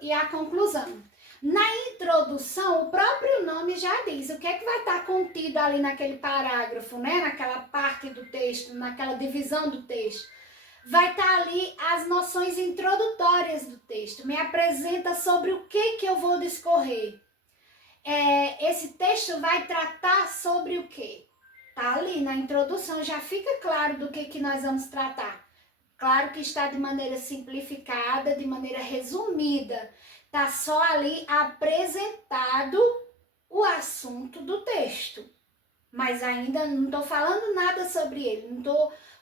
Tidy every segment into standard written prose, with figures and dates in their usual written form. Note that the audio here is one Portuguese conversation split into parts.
e a conclusão. Na introdução, o próprio nome já diz o que é que vai estar contido ali naquele parágrafo, né? Naquela parte do texto, naquela divisão do texto. Vai estar ali as noções introdutórias do texto, me apresenta sobre o que eu vou discorrer. Esse texto vai tratar sobre o quê? Tá ali na introdução, já fica claro do que nós vamos tratar. Claro que está de maneira simplificada, de maneira resumida. Está só ali apresentado o assunto do texto. Mas ainda não estou falando nada sobre ele,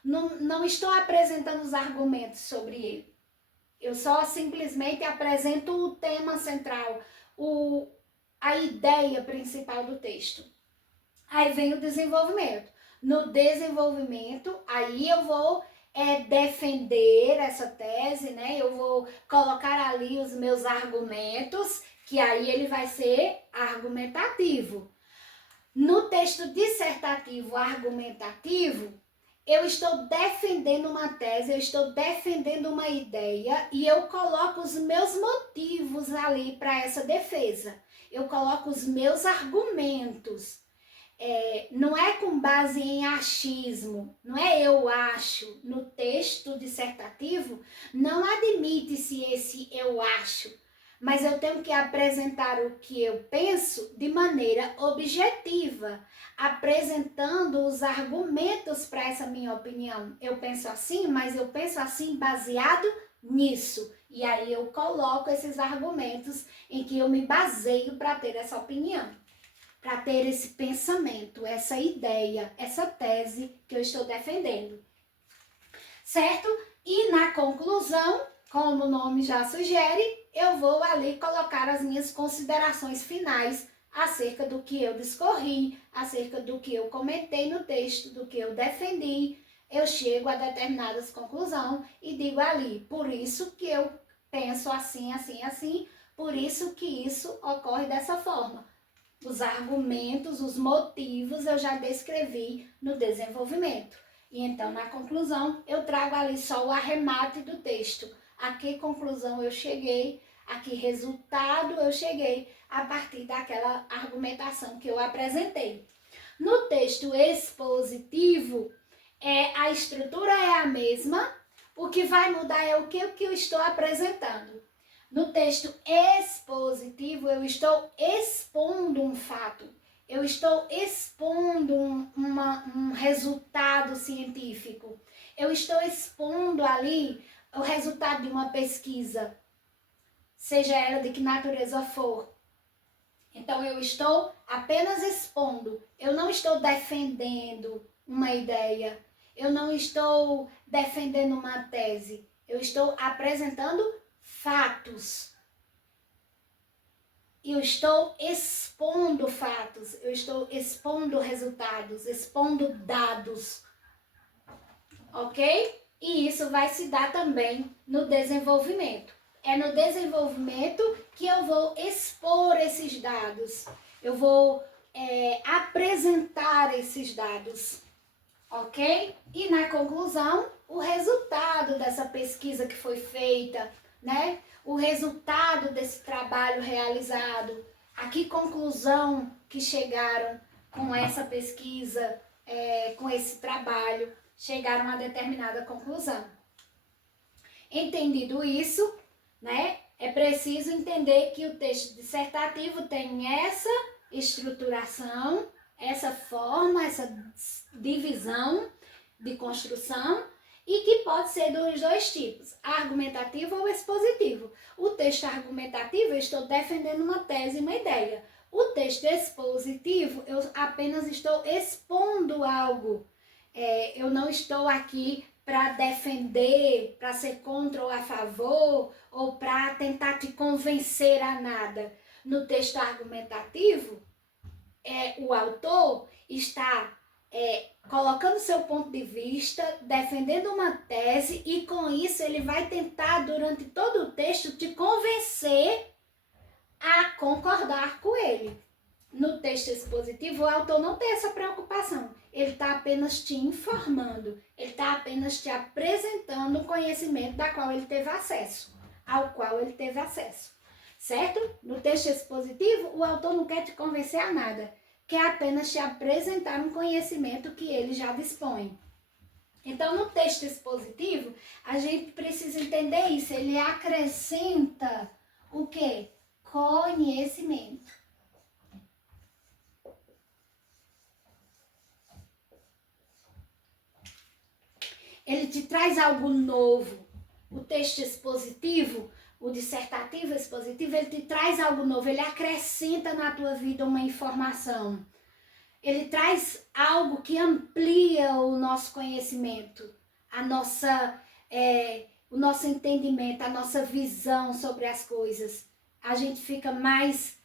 não estou apresentando os argumentos sobre ele. Eu só simplesmente apresento o tema central, a ideia principal do texto. Aí vem o desenvolvimento. No desenvolvimento, aí eu vou defender essa tese, né? Eu vou colocar ali os meus argumentos, que aí ele vai ser argumentativo. No texto dissertativo argumentativo, eu estou defendendo uma tese, eu estou defendendo uma ideia e eu coloco os meus motivos ali para essa defesa. Eu coloco os meus argumentos. Não é com base em achismo, não é eu acho. No texto dissertativo, não admite-se esse eu acho, mas eu tenho que apresentar o que eu penso de maneira objetiva, apresentando os argumentos para essa minha opinião. Eu penso assim, mas eu penso assim baseado nisso. E aí eu coloco esses argumentos em que eu me baseio para ter essa opinião, para ter esse pensamento, essa ideia, essa tese que eu estou defendendo. Certo? E na conclusão, como o nome já sugere, eu vou ali colocar as minhas considerações finais acerca do que eu discorri, acerca do que eu comentei no texto, do que eu defendi. Eu chego a determinadas conclusões e digo ali, por isso que eu penso assim, assim, assim, por isso que isso ocorre dessa forma. Os argumentos, os motivos eu já descrevi no desenvolvimento. E então, na conclusão, eu trago ali só o arremate do texto. A que conclusão eu cheguei, a que resultado eu cheguei a partir daquela argumentação que eu apresentei. No texto expositivo, a estrutura é a mesma, o que vai mudar é o que eu estou apresentando. No texto expositivo, eu estou expondo um fato, eu estou expondo um resultado científico, eu estou expondo ali o resultado de uma pesquisa, seja ela de que natureza for. Então, eu estou apenas expondo, eu não estou defendendo uma ideia, eu não estou defendendo uma tese, eu estou apresentando fatos. Eu estou expondo fatos, eu estou expondo resultados, expondo dados, ok? E isso vai se dar também no desenvolvimento. É no desenvolvimento que eu vou expor esses dados, eu vou apresentar esses dados, ok? E na conclusão, o resultado dessa pesquisa que foi feita, né? O resultado desse trabalho realizado, a que conclusão que chegaram com essa pesquisa, com esse trabalho, chegaram a determinada conclusão. Entendido isso, né? É preciso entender que o texto dissertativo tem essa estruturação, essa forma, essa divisão de construção, e que pode ser dos dois tipos, argumentativo ou expositivo. O texto argumentativo, eu estou defendendo uma tese, uma ideia. O texto expositivo, eu apenas estou expondo algo. Eu não estou aqui para defender, para ser contra ou a favor, ou para tentar te convencer a nada. No texto argumentativo, o autor está colocando seu ponto de vista, defendendo uma tese, e com isso ele vai tentar, durante todo o texto, te convencer a concordar com ele. No texto expositivo, o autor não tem essa preocupação. Ele está apenas te informando, ele está apenas te apresentando um conhecimento ao qual ele teve acesso. certo? No texto expositivo, o autor não quer te convencer a nada, quer apenas te apresentar um conhecimento que ele já dispõe. Então, no texto expositivo, a gente precisa entender isso, ele acrescenta o quê? Conhecimento. Ele te traz algo novo. O texto expositivo, o dissertativo expositivo, ele te traz algo novo, ele acrescenta na tua vida uma informação. Ele traz algo que amplia o nosso conhecimento, o nosso entendimento, a nossa visão sobre as coisas. A gente fica mais...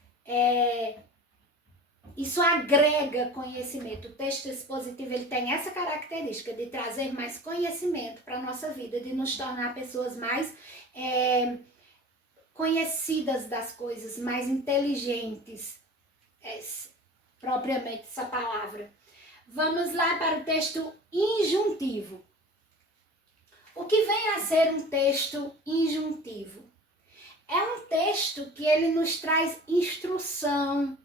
isso agrega conhecimento. O texto expositivo ele tem essa característica de trazer mais conhecimento para a nossa vida, de nos tornar pessoas mais conhecidas das coisas, mais inteligentes. Propriamente essa palavra. Vamos lá para o texto injuntivo. O que vem a ser um texto injuntivo? É um texto que ele nos traz instrução,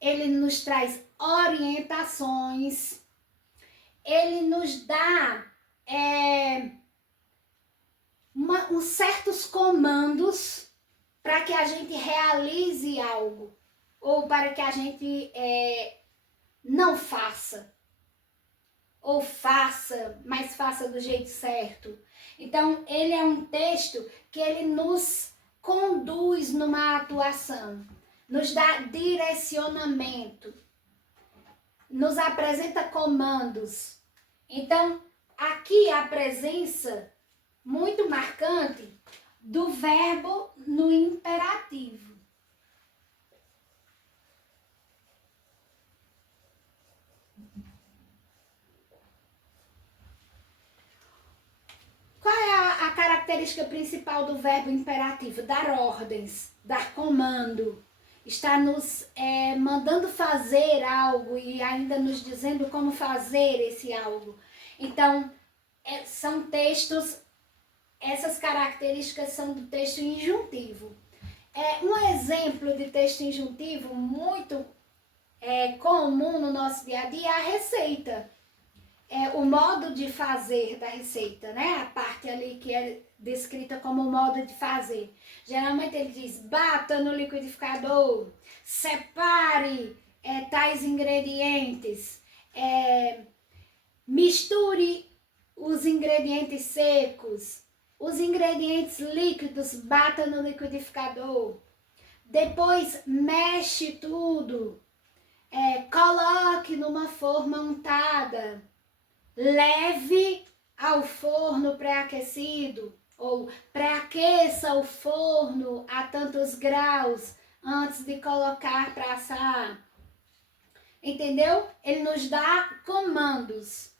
ele nos traz orientações, ele nos dá uns certos comandos para que a gente realize algo, ou para que a gente não faça, ou faça, mas faça do jeito certo. Então, ele é um texto que ele nos conduz numa atuação, nos dá direcionamento, nos apresenta comandos. Então, aqui a presença muito marcante do verbo no imperativo. Qual é a característica principal do verbo imperativo? Dar ordens, dar comando. Está nos mandando fazer algo e ainda nos dizendo como fazer esse algo. Então, são textos, essas características são do texto injuntivo. Um exemplo de texto injuntivo muito comum no nosso dia a dia é a receita. O modo de fazer da receita, né? A parte ali que é descrita como modo de fazer. Geralmente ele diz, bata no liquidificador, separe tais ingredientes, misture os ingredientes secos, os ingredientes líquidos, bata no liquidificador. Depois mexe tudo, coloque numa forma untada. Leve ao forno pré-aquecido, ou pré-aqueça o forno a tantos graus antes de colocar para assar. Entendeu? Ele nos dá comandos.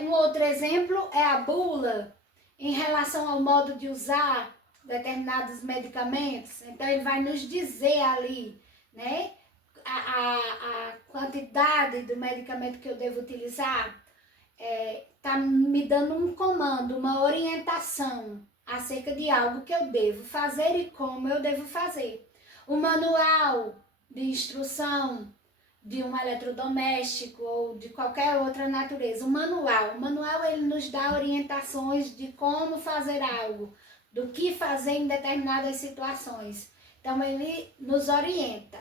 Um outro exemplo é a bula em relação ao modo de usar determinados medicamentos. Então ele vai nos dizer ali, né, a quantidade do medicamento que eu devo utilizar. Tá me dando um comando, uma orientação acerca de algo que eu devo fazer e como eu devo fazer. O manual de instrução de um eletrodoméstico ou de qualquer outra natureza, o manual ele nos dá orientações de como fazer algo, do que fazer em determinadas situações. Então ele nos orienta.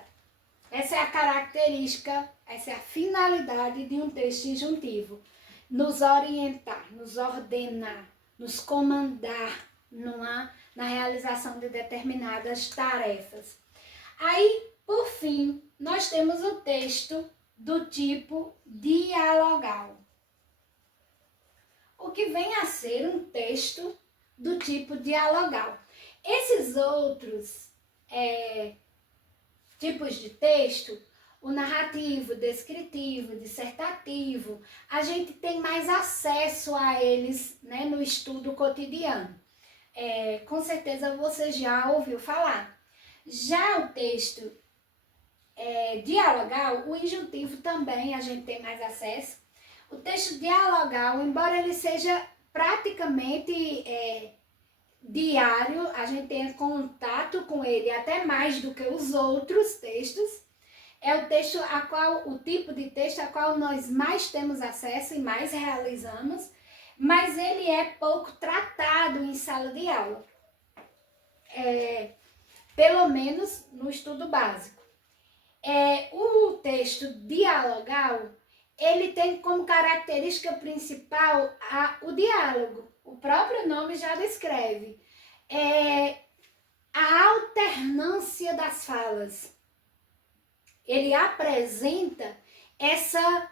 Essa é a característica, essa é a finalidade de um texto injuntivo. Nos orientar, nos ordenar, nos comandar na realização de determinadas tarefas. Aí, por fim, nós temos o texto do tipo dialogal. O que vem a ser um texto do tipo dialogal. Esses outros tipos de texto, o narrativo, descritivo, dissertativo, a gente tem mais acesso a eles, né, no estudo cotidiano. Com certeza você já ouviu falar. Já o texto dialogal, o injuntivo também a gente tem mais acesso. O texto dialogal, embora ele seja praticamente diário, a gente tem contato com ele até mais do que os outros textos. É o texto o tipo de texto a qual nós mais temos acesso e mais realizamos, mas ele é pouco tratado em sala de aula. Pelo menos no estudo básico. O texto dialogal, ele tem como característica principal o diálogo. O próprio nome já descreve. A alternância das falas. Ele apresenta essa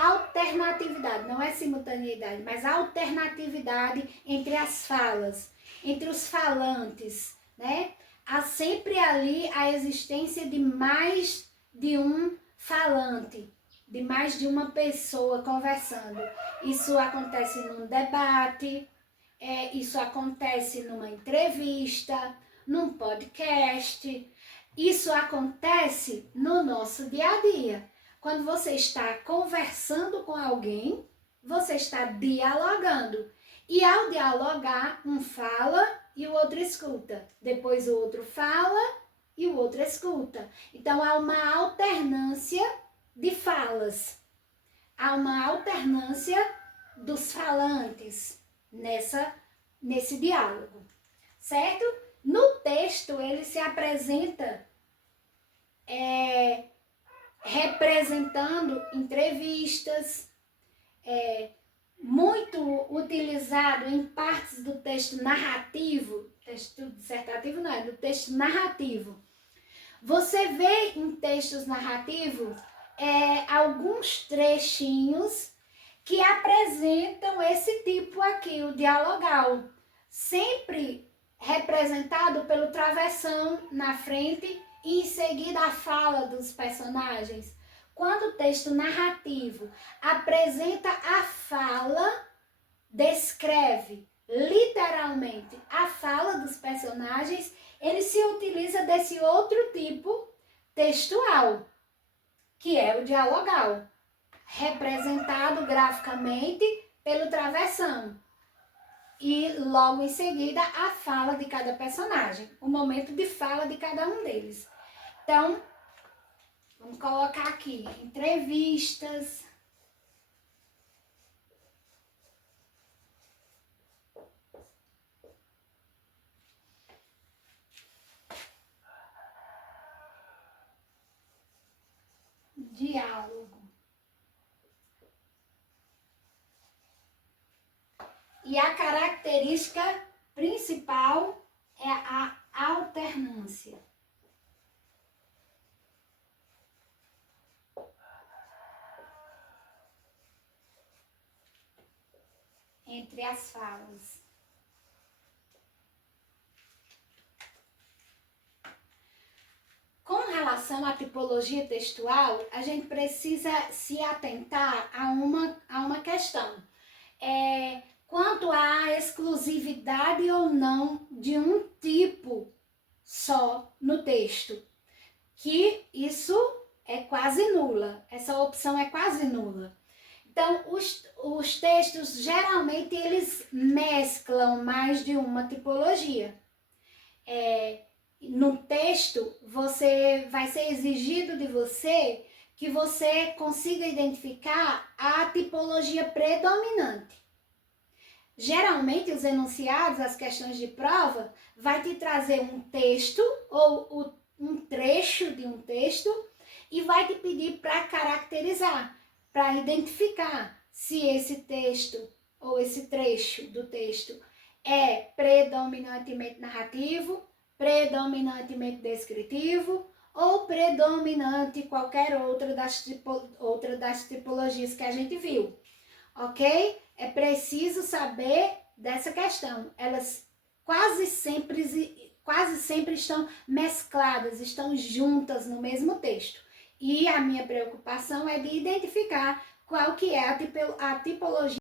alternatividade, não é simultaneidade, mas alternatividade entre as falas, entre os falantes, né? Há sempre ali a existência de mais de um falante, de mais de uma pessoa conversando. Isso acontece num debate, isso acontece numa entrevista, num podcast. Isso acontece no nosso dia a dia. Quando você está conversando com alguém, você está dialogando. E ao dialogar, um fala e o outro escuta. Depois o outro fala e o outro escuta. Então há uma alternância de falas. Há uma alternância dos falantes nesse diálogo, certo? No texto, ele se apresenta representando entrevistas, muito utilizado em partes do texto narrativo, texto dissertativo não, é do texto narrativo. Você vê em textos narrativos alguns trechinhos que apresentam esse tipo aqui, o dialogal, sempre representado pelo travessão na frente e em seguida a fala dos personagens. Quando o texto narrativo apresenta a fala, descreve literalmente a fala dos personagens, ele se utiliza desse outro tipo textual, que é o dialogal, representado graficamente pelo travessão. E logo em seguida a fala de cada personagem, o momento de fala de cada um deles. Então, vamos colocar aqui entrevistas. Diálogo. E a característica principal é a alternância. Entre as falas. Com relação à tipologia textual, a gente precisa se atentar a uma questão. Quanto à exclusividade ou não de um tipo só no texto, que isso é quase nula, essa opção é quase nula. Então, os textos, geralmente, eles mesclam mais de uma tipologia. No texto, vai ser exigido de você que você consiga identificar a tipologia predominante. Geralmente, os enunciados, as questões de prova, vai te trazer um texto ou um trecho de um texto e vai te pedir para caracterizar, para identificar se esse texto ou esse trecho do texto é predominantemente narrativo, predominantemente descritivo ou predominante qualquer outra das tipologias que a gente viu, ok? É preciso saber dessa questão. Elas quase sempre estão mescladas, estão juntas no mesmo texto. E a minha preocupação é de identificar qual que é a tipologia